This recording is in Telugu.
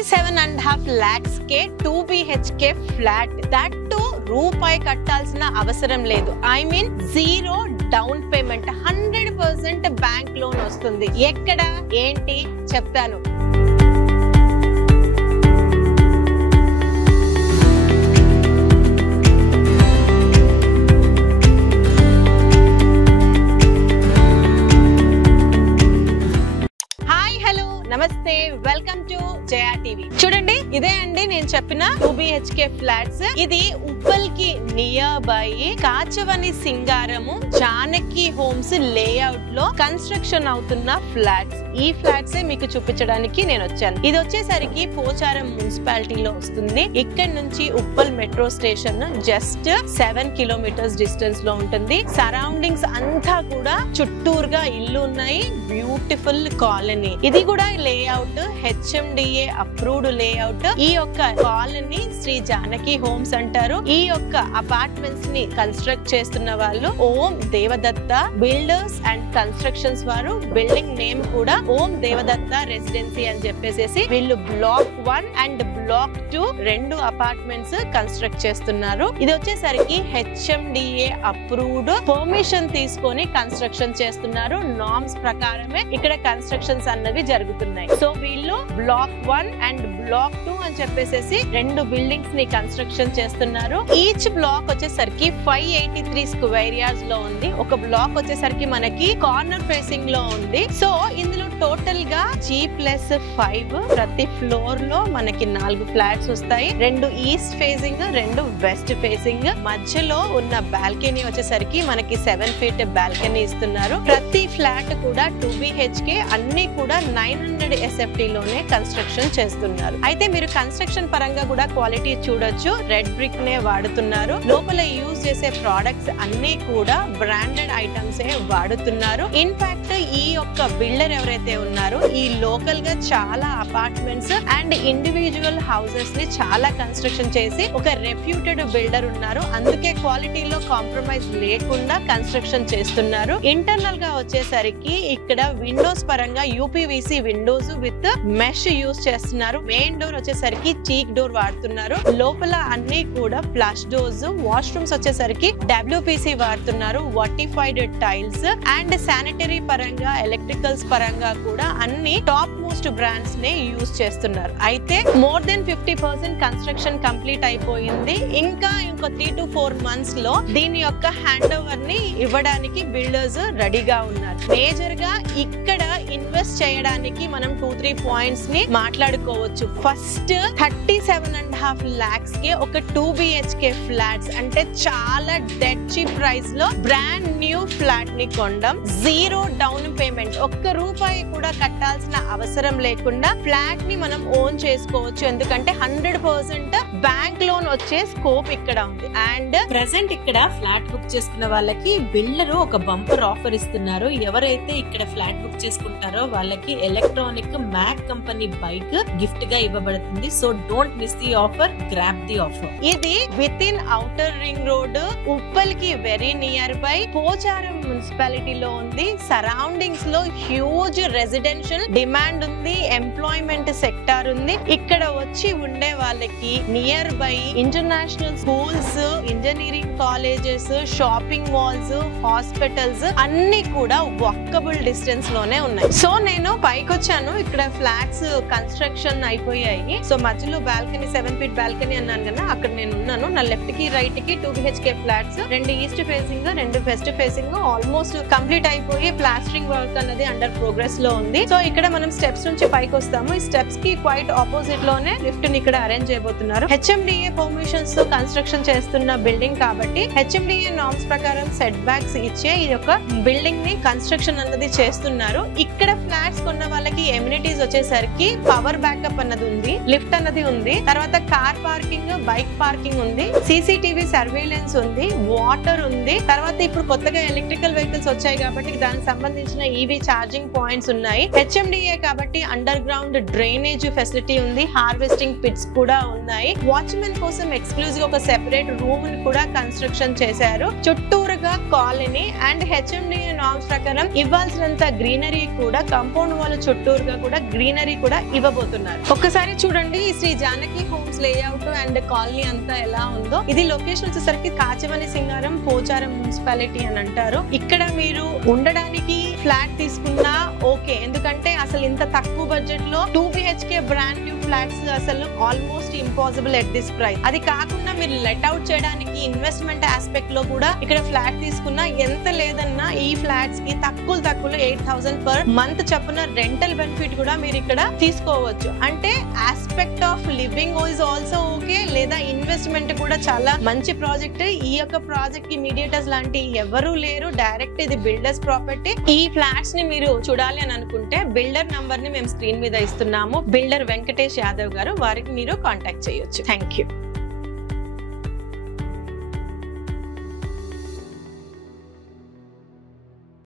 37.5 lakhs के 2 BHK ఫ్లాట్, దట్ టు రూపాయి కట్టాల్సిన అవసరం లేదు. I mean zero down payment, 100% bank loan వస్తుంది. ఎక్కడ ఏంటి చెప్తాను. నమస్తే, వెల్కమ్ టు జయా టీవీ. చూడండి, ఇదే అండి నేను చెప్పిన 2 BHK ఫ్లాట్స్. ఇది ఉప్పల్ కి near by Kachavani Singaram Janaki homes layout లో కన్స్ట్రక్షన్ అవుతున్న ఫ్లాట్స్. ఈ ఫ్లాట్స్ మీకు చూపించడానికి నేను వచ్చాను. ఇది వచ్చేసరికి పోచారం మున్సిపాలిటీలో వస్తుంది. ఇక్కడ నుంచి Uppal metro station just 7 kilometers distance లో ఉంటుంది. సరౌండింగ్స్ అంతా కూడా చుట్టూరుగా ఇల్లు ఉన్నాయి. Beautiful colony. ఇది కూడా లేఅవుట్ HMDA అప్రూవ్డ్ లేఅవుట్. ఈ యొక్క కాలనీ శ్రీ జానకి హోమ్స్ అంటారు. ఈ యొక్క అపార్ట్మెంట్స్ ని కన్స్ట్రక్ట్ చేస్తున్న వాళ్ళు ఓం దేవదత్త బిల్డర్స్ అండ్ కన్స్ట్రక్షన్స్ వారు. బిల్డింగ్ నేమ్ కూడా ఓం దేవదత్త రెసిడెన్సీ అని చెప్పేసి వీళ్ళు బ్లాక్ 1 అండ్ బ్లాక్ 2 రెండు అపార్ట్మెంట్స్ కన్స్ట్రక్ట్ చేస్తున్నారు. ఇది వచ్చేసరికి HMDA అప్రూవ్డ్, పర్మిషన్ తీసుకొని కన్స్ట్రక్షన్ చేస్తున్నారు. నార్మ్స్ ప్రకారమే ఇక్కడ కన్స్ట్రక్షన్స్ అన్నవి జరుగుతున్నాయి. సో వీళ్ళు బ్లాక్ 1 అండ్ బ్లాక్ 2 అని చెప్పేసి రెండు బిల్డింగ్స్ ని కన్స్ట్రక్షన్ చేస్తున్నారు. ఈచ్ బ్లాక్ వచ్చేసరికి 583 square yards లో ఉంది. ఒక బ్లాక్ వచ్చేసరికి మనకి కార్నర్ ఫేసింగ్ లో ఉంది. సో ఇందులో టోటల్ గా G+5 ప్రతి ఫ్లోర్ లో మనకి 4 ఫ్లాట్స్ వస్తాయి. 2 ఈస్ట్ ఫేసింగ్, 2 వెస్ట్ ఫేసింగ్. మధ్యలో ఉన్న బాల్కనీ వచ్చేసరికి మనకి 7 feet బాల్కనీ ఇస్తున్నారు. ప్రతి ఫ్లాట్ కూడా 2 BHK, అన్ని కూడా 900 SFT లోనే కన్స్ట్రక్షన్ చేస్తున్నారు. అయితే మీరు కన్స్ట్రక్షన్ పరంగా కూడా క్వాలిటీ చూడొచ్చు. రెడ్ బ్రిక్ నే వాడుతున్నారు. లోపల యూజ్ చేసే ప్రొడక్ట్స్ అన్ని కూడా బ్రాండెడ్ ఐటమ్స్ వాడుతున్నారు. ఇన్ఫాక్ట్ ఈ యొక్క బిల్డర్ ఎవరైతే ఉన్నారో ఈ లోకల్ గా చాలా అపార్ట్మెంట్స్ అండ్ ఇండివిజువల్ హౌసెస్ ని చాలా కన్స్ట్రక్షన్ చేసి ఒక రెప్యూటెడ్ బిల్డర్ ఉన్నారు. అందుకే క్వాలిటీలో కాంప్రమైజ్ లేకుండా కన్స్ట్రక్షన్ చేస్తున్నారు. ఇంటర్నల్ గా వచ్చేసరికి ఇక్కడ విండోస్ పరంగా UPVC Windows with mesh use చేస్తున్నారు. మెయిన్ డోర్ వచ్చేసరికి టీక్ డోర్ వాడుతున్నారు. లోపల అన్ని కూడా ఫ్లష్ డోర్స్. వాష్రూమ్స్ వచ్చేసరికి WPC వాడుతున్నారు. వర్టిఫైడ్ టైల్స్ అండ్ శానిటరీ పరంగా, ఎలక్ట్రికల్స్ పరంగా కూడా అన్ని టాప్ మోస్ట్ బ్రాండ్స్ నే యూజ్ చేస్తున్నారు. అయితే మోర్ దెన్ 50% కన్స్ట్రక్షన్ కంప్లీట్ అయిపోయింది. ఇంకా 3 to 4 months లో దీని యొక్క హ్యాండ్ ఓవర్ ని ఇవ్వడానికి బిల్డర్స్ రెడీగా ఉన్నారు. మేజర్ గా ఇక్కడ ఇన్వెస్ట్ చేయడానికి మనం 2-3 పాయింట్స్ ని మాట్లాడుకోవచ్చు. ఫస్ట్ 37.5 lakhs కి ఒక 2 BHK ఫ్లాట్స్ అంటే చాలా డెడ్ చీప్ ప్రైస్ లో బ్రాండ్ న్యూ ఫ్లాట్ ని కొనడం. జీరో డౌన్ పేమెంట్, ఒక్క రూపాయి కూడా కట్టాల్సిన అవసరం లేకుండా ఫ్లాట్ ని మనం ఓన్ చేసుకోవచ్చు. ఎందుకంటే 100% బ్యాంక్ లోన్ వచ్చే స్కోప్ ఇక్కడ ఉంది. అండ్ ప్రెసెంట్ ఇక్కడ ఫ్లాట్ బుక్ చేసుకున్న వాళ్ళకి బిల్డర్ ఒక బంపర్ ఆఫర్ ఇస్తున్నారు. ఎవరైతే ఇక్కడ ఫ్లాట్ బుక్ చేసుకుంటారో వాళ్ళకి electronic mac company bike gift గా ఇవ్వబడుతుంది. So don't miss the offer, grab the offer. ఇది within outer ring road, Uppal కి వెరీ నియర్ బై, పోచారం మున్సిపాలిటీలో ఉంది. సరౌండింగ్స్ లో హ్యూజ్ రెసిడెన్షియల్ డిమాండ్ ఉంది, ఎంప్లాయ్మెంట్ సెక్టార్ ఉంది. ఇక్కడ వచ్చి ఉండే వాళ్ళకి near by international schools, engineering colleges, shopping malls, hospitals అన్ని కూడా వాకబుల్ డిస్టెన్స్ లోనే ఉన్నాయి. సో నేను పైకి వచ్చాను. ఇక్కడ ఫ్లాట్స్ కన్స్ట్రక్షన్ అయిపోయాయి. సో మధ్యలో బాల్కనీ 7 feet బాల్కనీ అన్నాను కదా, అక్కడ నేను ఉన్నాను. నా లెఫ్ట్ కి రైట్ కి 2 BHK flats, 2 east facing, 2 west facing almost complete అయిపోయి ప్లాస్టరింగ్ వర్క్ అన్నది అండర్ ప్రోగ్రెస్ లో ఉంది. సో ఇక్కడ మనం స్టెప్స్ నుంచి పైకి వస్తాము. ఈ స్టెప్స్ కి క్వైట్ ఆపోజిట్ లోనే లిఫ్ట్ ని ఇక్కడ అరేంజ్ చేయబోతున్నారు. HMDA పర్మిషన్స్ తో కన్స్ట్రక్షన్ చేస్తున్న బిల్డింగ్ కాబట్టి HMDA నార్మ్స్ ప్రకారం సెట్ బ్యాక్స్ ఇచ్చే ఈ యొక్క బిల్డింగ్ ని కన్స్ట్రక్షన్ అన్నది చేస్తున్నారు. ఇక్కడ ఫ్లాట్స్ కొన్న వాళ్ళకి ఎమ్యూనిటీస్ వచ్చేసరికి పవర్ బ్యాకప్ అన్నది ఉంది, లిఫ్ట్ అన్నది ఉంది, తర్వాత కార్ పార్కింగ్, బైక్ పార్కింగ్ ఉంది, CCTV సర్వేలెన్స్ ఉంది, వాటర్ ఉంది, తర్వాత ఇప్పుడు కొత్తగా ఎలక్ట్రికల్ ఎలక్ట్రికల్ వెహికల్స్ వచ్చాయి కాబట్టి దానికి సంబంధించిన ఈవీ ఛార్జింగ్ పాయింట్స్ ఉన్నాయి. హెచ్ఎండిఏ కాబట్టి అండర్ గ్రౌండ్ డ్రైనేజ్ ఫెసిలిటీ ఉంది, హార్వెస్టింగ్ పిట్స్ కూడా ఉన్నాయి. వాచ్మెన్ కోసం ఎక్స్క్లూజివ్ ఒక సెపరేట్ రూమ్ ని కూడా కన్స్ట్రక్షన్ చేశారు. చుట్టూరుగా కాలనీ అండ్ హెచ్ఎండిఏ నార్మ్స్ ప్రకారం ఇవ్వాల్సినంత గ్రీనరీ కూడా కాంపౌండ్ వాళ్ళ చుట్టూరుగా కూడా గ్రీనరీ కూడా ఇవ్వబోతున్నారు. ఒక్కసారి చూడండి ఈ Sri Janaki homes layout and colony అంతా ఎలా ఉందో. ఇది లొకేషన్ వచ్చేసరికి కాచవని సింగారం పోచారం మున్సిపాలిటీ అని అంటారు. ఇక్కడ మీరు ఉండడానికి ఫ్లాట్ తీసుకున్నా ఓకే, ఎందుకంటే అసలు ఇంత తక్కువ బడ్జెట్ లో 2 BHK బ్రాండ్ న్యూ ఫ్లాట్స్ అసలు almost impossible at this price. అది కాకుండా మీరు లెట్ అవుట్ చేయడానికి ఇన్వెస్ట్మెంట్ ఆస్పెక్ట్ లో కూడా ఇక్కడ ఫ్లాట్ తీసుకున్నా ఎంత లేదన్నా ఈ ఫ్లాట్స్ కి తక్కువలో 8,000 పర్ మంత్ చొప్పున రెంటల్ బెనిఫిట్ కూడా మీరు ఇక్కడ తీసుకోవచ్చు. అంటే aspect of living is also okay, లేదా ఇన్వెస్ట్మెంట్ కూడా చాలా మంచి ప్రాజెక్ట్. ఈ యొక్క ప్రాజెక్ట్ కి మీడియేటర్స్ లాంటి ఎవరు లేరు, డైరెక్ట్ ఇది బిల్డర్స్ ప్రాపర్టీ. ఈ ఫ్లాట్స్ ని మీరు చూడాలి అని అనుకుంటే బిల్డర్ నంబర్ ని మేము స్క్రీన్ మీద ఇస్తున్నాము. బిల్డర్ వెంకటేష్ యాదవ్ గారు, వారికి మీరు కాంటాక్ట్ చేయొచ్చు. Thank you.